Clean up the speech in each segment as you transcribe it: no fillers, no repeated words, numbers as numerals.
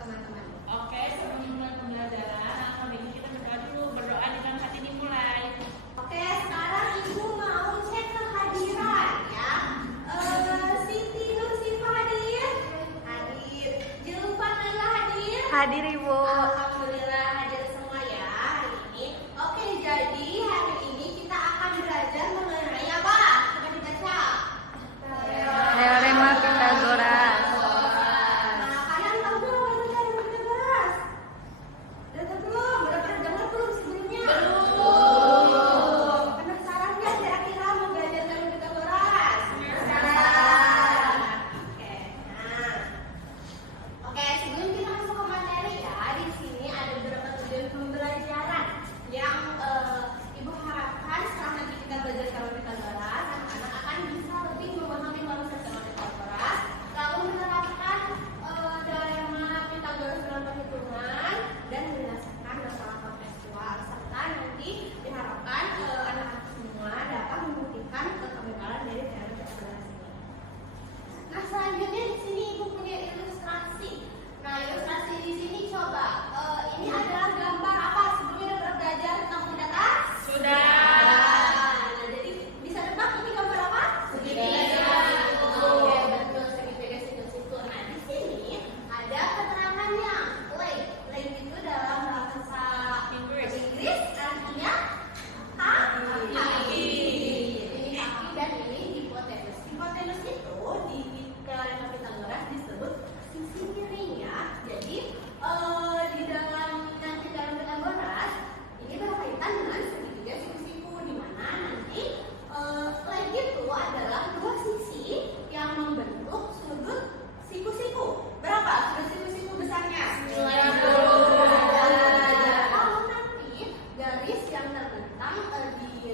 teman-teman. Oke, sebelum mulai pembelajaran, ini kita berdoa dulu. Berdoa dengan hati dimulai. Oke, sekarang Ibu mau cek kehadiran ya. Siti Nur Siva hadir? Hadir. Julfa Nala hadir? Hadir Ibu. Alhamdulillah hadir semua ya hari ini. Oke, jadi hari ini kita akan belajar mengenai apa? Coba dibaca. Teorema Pythagoras. Nah, kalian tahu belum apa itu teorema Pythagoras? Udah tahu belum? Udah pernah dengar belum sebelumnya? Belum. Penasaran nggak kira-kira mau belajar teorema Pythagoras? Penasaran. Oke, sebelum kita masuk ke materi ya, di sini ada beberapa tujuan pembelajaran yang Ibu harapkan setelah nanti kita belajar teorema Pythagoras, anak-anak akan bisa lebih memahami konsep teorema Pythagoras, lalu menerapkan teorema Pythagoras dalam perhitungan dan menyelesaikan masalah kontekstual, serta nanti diharapkan anak-anak semua dapat membuktikan kebenaran dari teorema Pythagoras ini. Nah, selanjutnya di sini Ibu punya ilustrasi. Nah, ilustrasi di sini coba ini adalah gambar apa? Sebelumnya udah pernah belajar tentang data? Sudah. Nah, jadi bisa nebak ini gambar apa? Segitiga. Oke, betul, segitiga situ-situ. Nah, di sini ada keterangannya. Length itu dalam bahasa Inggris artinya kaki. Ini kaki dan ini hipotenus. Hipotenus itu di teorema Pythagoras disebut sisi miringnya. Jadi di dalam nanti teorema Pythagoras ini berkaitan dengan segitiga siku-siku, di mana nanti length itu adalah dua sisi yang membentuk sudut siku-siku. Berapa sudut siku-siku besarnya? 90 derajat. Kalau nanti garis yang terbentang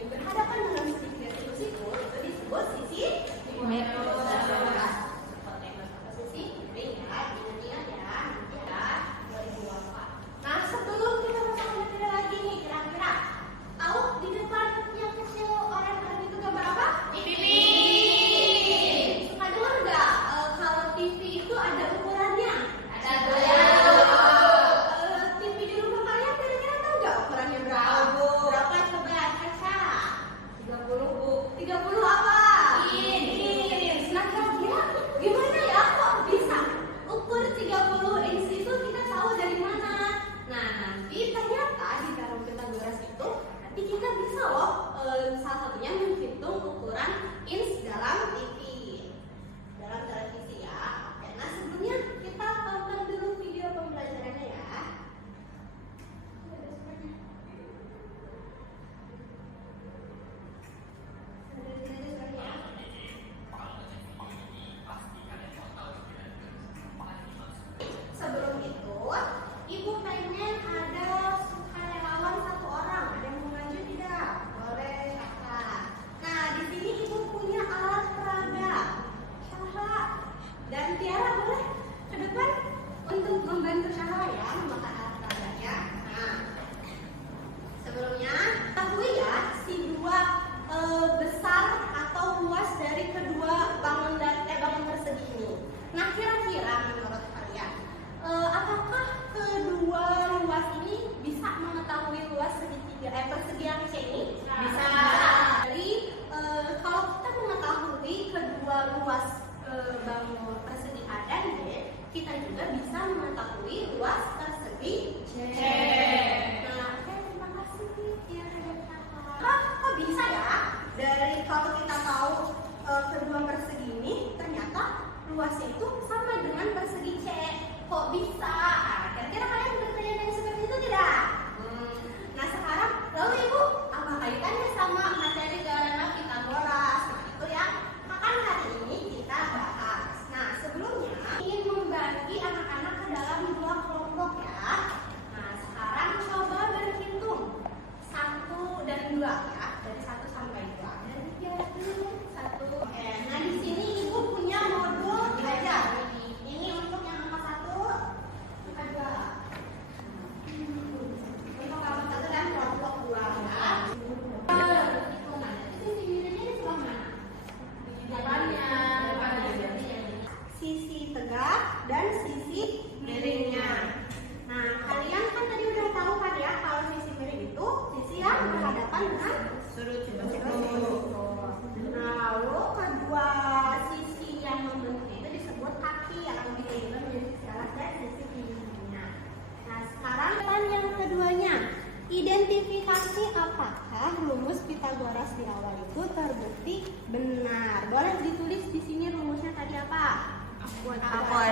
berhadapan dengan segitiga siku-siku itu disebut sisi hipotenus. Hipotenus atau sisi miring ya, ingat-ingat ya, nanti ya 2004. Nah, sebelum kita masuk ke materi lagi nih, kira-kira tahu di depan yang kecil orang itu gambar apa? TV. Suka dengar nggak kalau TV itu ada ukurannya? Ada. TV di rumah kalian kira-kira tahu nggak ukurannya berapa? Berapa coba Caca? 30 Bu. 30 apa? Inch. Nah, kira-kira gimana ya kok bisa ukur 30 inch itu kita tahu dari mana? Nah, nanti ternyata di teorema Pythagoras itu nanti kita bisa loh salah satunya menghitung ukuran inch dalam TV, dalam televisi ya. Oke, nah sebelumnya kita tonton dulu video pembelajarannya ya. Sebelum itu, Ibu pengen ada sukarelawan satu orang. Ada yang mau maju tidak? Boleh, kakak. Nah, di sini Ibu punya alat peraga. Syahla dan Tiara boleh ke depan untuk membantu Syahla ya memakai alat peraganya. Nah, sebelumnya ketahui ya si dua besar atau luas dari kedua bangun persegi ini. Nah, kira-kira menurut kalian apakah kedua luas ini bisa mengetahui luas persegi yang C ini? Bisa. Jadi kalau kita mengetahui kedua luas bangun persegi A dan B, kita juga bisa mengetahui luas persegi C. Nah, terima kasih Tiara dan Kakak. Kok bisa ya? Dari kalau kita tahu kedua persegi ini ternyata luasnya itu sama dengan persegi C. Kok bisa? Nah, kira-kira kalian bertanya yang seperti itu tidak? Nah, sekarang lalu Ibu apa kaitannya sama materi teorema Pythagoras? Nah, itu yang akan hari ini kita bahas. Nah, sebelumnya ingin membagi anak-anak ke dalam dua kelompok ya. Nah, sekarang coba berhitung 1 dan 2 ya, dari 1 sampai 2. Dari 1. Oke, nah di sini Ibu punya modul belajar. kalkulasi awal itu terbukti benar. Boleh ditulis di sini rumusnya tadi apa? Akuadik.